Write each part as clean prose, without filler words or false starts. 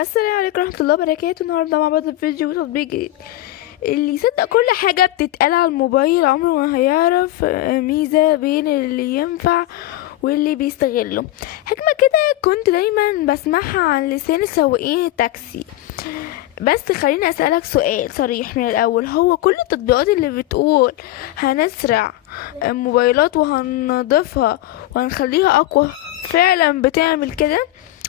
السلام عليكم ورحمة الله وبركاته. النهاردة مع بعض في فيديو تطبيق جديد. اللي يصدق كل حاجة بتتقال على الموبايل عمره ما هيعرف ميزة بين اللي ينفع واللي بيستغله. حكمة كده كنت دايما بسمعها عن لسان سواقين التاكسي. بس خليني أسألك سؤال صريح من الأول، هو كل التطبيقات اللي بتقول هنسرع الموبايلات وهننضفها وهنخليها أقوى فعلا بتعمل كده،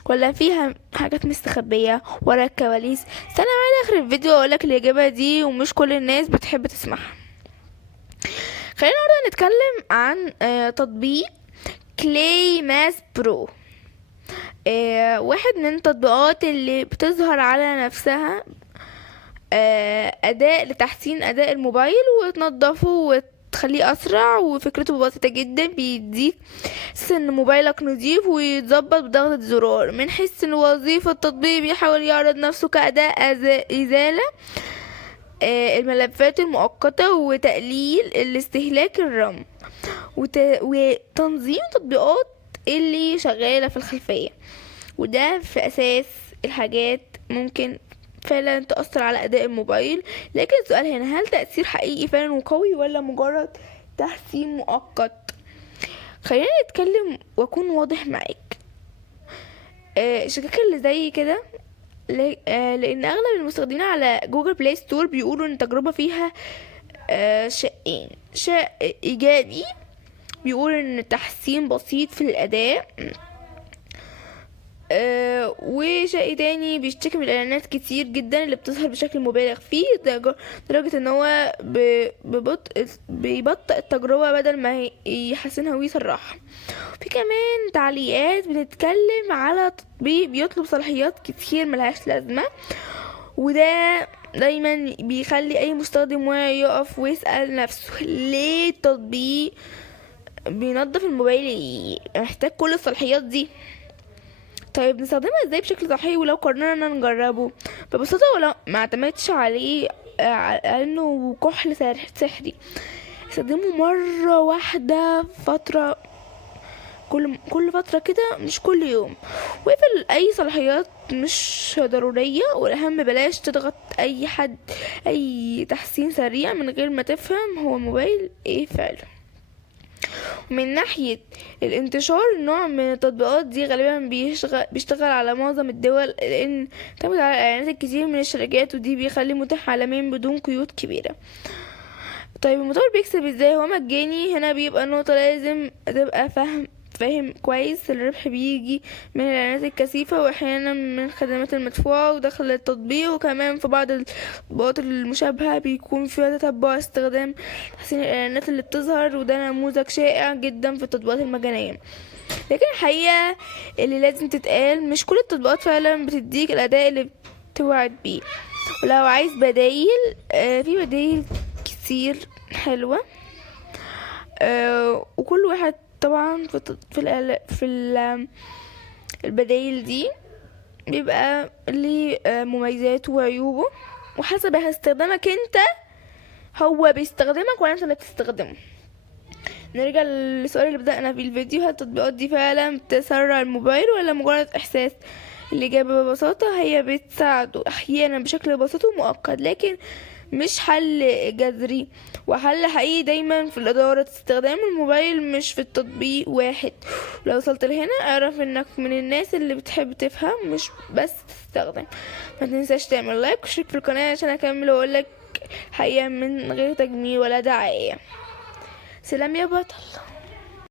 ولا فيها حاجات مستخبية ورا الكواليس؟ استنى معايا آخر الفيديو أقولك الإجابة دي، ومش كل الناس بتحب تسمعها. خلينا النهاردة نتكلم عن تطبيق كلاي ماس برو. واحد من التطبيقات اللي بتظهر على نفسها أداة لتحسين أداء الموبايل وتنضفه وتخليه أسرع، وفكرته بسيطة جدا، بيديك إحساس إن موبايلك نضيف ويتظبط بضغطة زرار. من حيث إن وظيفة التطبيق بيحاول يعرض نفسه كأداة إزالة الملفات المؤقتة وتقليل الاستهلاك الرام وتنظيم تطبيقات اللي شغالة في الخلفية، وده في أساس الحاجات ممكن فعلا تأثر على أداء الموبايل. لكن السؤال هنا، هل تأثير حقيقي فعلا وقوي ولا مجرد تحسين مؤقت؟ خلينا نتكلم واكون واضح معاك. الشركات اللي زي كده لان اغلب المستخدمين على جوجل بلاي ستور بيقولوا ان التجربة فيها شيئين: شيء ايجابي بيقول ان تحسين بسيط في الاداء، وشيء تاني بيشتكي من الاعلانات كتير جدا اللي بتظهر بشكل مبالغ فيه لدرجة ان هو بيبطئ التجربة بدل ما يحسنها ويسرعها. في كمان تعليقات بتتكلم على تطبيق بيطلب صلاحيات كتير ملهاش لازمة، وده دايما بيخلي اي مستخدم واعي يقف ويسأل نفسه ليه التطبيق بينظف الموبايل محتاج كل الصلاحيات دي؟ طيب نستخدمها ازاي بشكل صحيح ولو قررنا نجربه؟ ببساطة ولو ما اعتمدش عليه على انه كحل سحري، استخدمه مرة واحدة فترة، كل فترة كده، مش كل يوم، واقفل اي صلاحيات مش ضرورية، والاهم بلاش تضغط اي تحسين سريع من غير ما تفهم هو الموبايل ايه فعلا. من ناحية الانتشار، النوع من التطبيقات دي غالبا بيشتغل على معظم الدول، لان تعتمد على الاعلانات الكتير من الشركات، ودي بيخلي متاح عالميا بدون قيود كبيرة. طيب المطور بيكسب ازاي؟ هو مجاني، هنا بيبقى النقطة لازم تبقى فاهم كويس. الربح بيجي من الاعلانات الكثيفة، واحيانا من الخدمات المدفوعة وداخل التطبيق، وكمان في بعض التطبيقات المشابهة بيكون فيها تتبع استخدام تحسين الاعلانات اللي بتظهر، وده نموذج شائع جدا في التطبيقات المجانية. لكن الحقيقة اللي لازم تتقال، مش كل التطبيقات فعلا بتديك الاداء اللي بتوعد بيه. ولو عايز بدايل، في بدايل كتير حلوة، وكل واحد طبعا البدايل دي بيبقى ليه مميزاته وعيوبه، وحسب استخدامك انت، هو بيستخدمك ولا انت اللي بتستخدمه. نرجع للسؤال اللي بدأنا فيه الفيديو، هل التطبيقات دي فعلا بتسرع الموبايل ولا مجرد احساس؟ الإجابة ببساطة هي بتساعده أحيانا بشكل بسيط ومؤقت، لكن مش حل جذري. وحل حقيقي دايما في الإدارة استخدام الموبايل، مش في التطبيق واحد. لو وصلت لهنا اعرف انك من الناس اللي بتحب تفهم مش بس تستخدم. ما تنساش تعمل لايك وشارك في القناة عشان اكمل واقولك حقيقة من غير تجميل ولا دعاية. سلام يا بطل.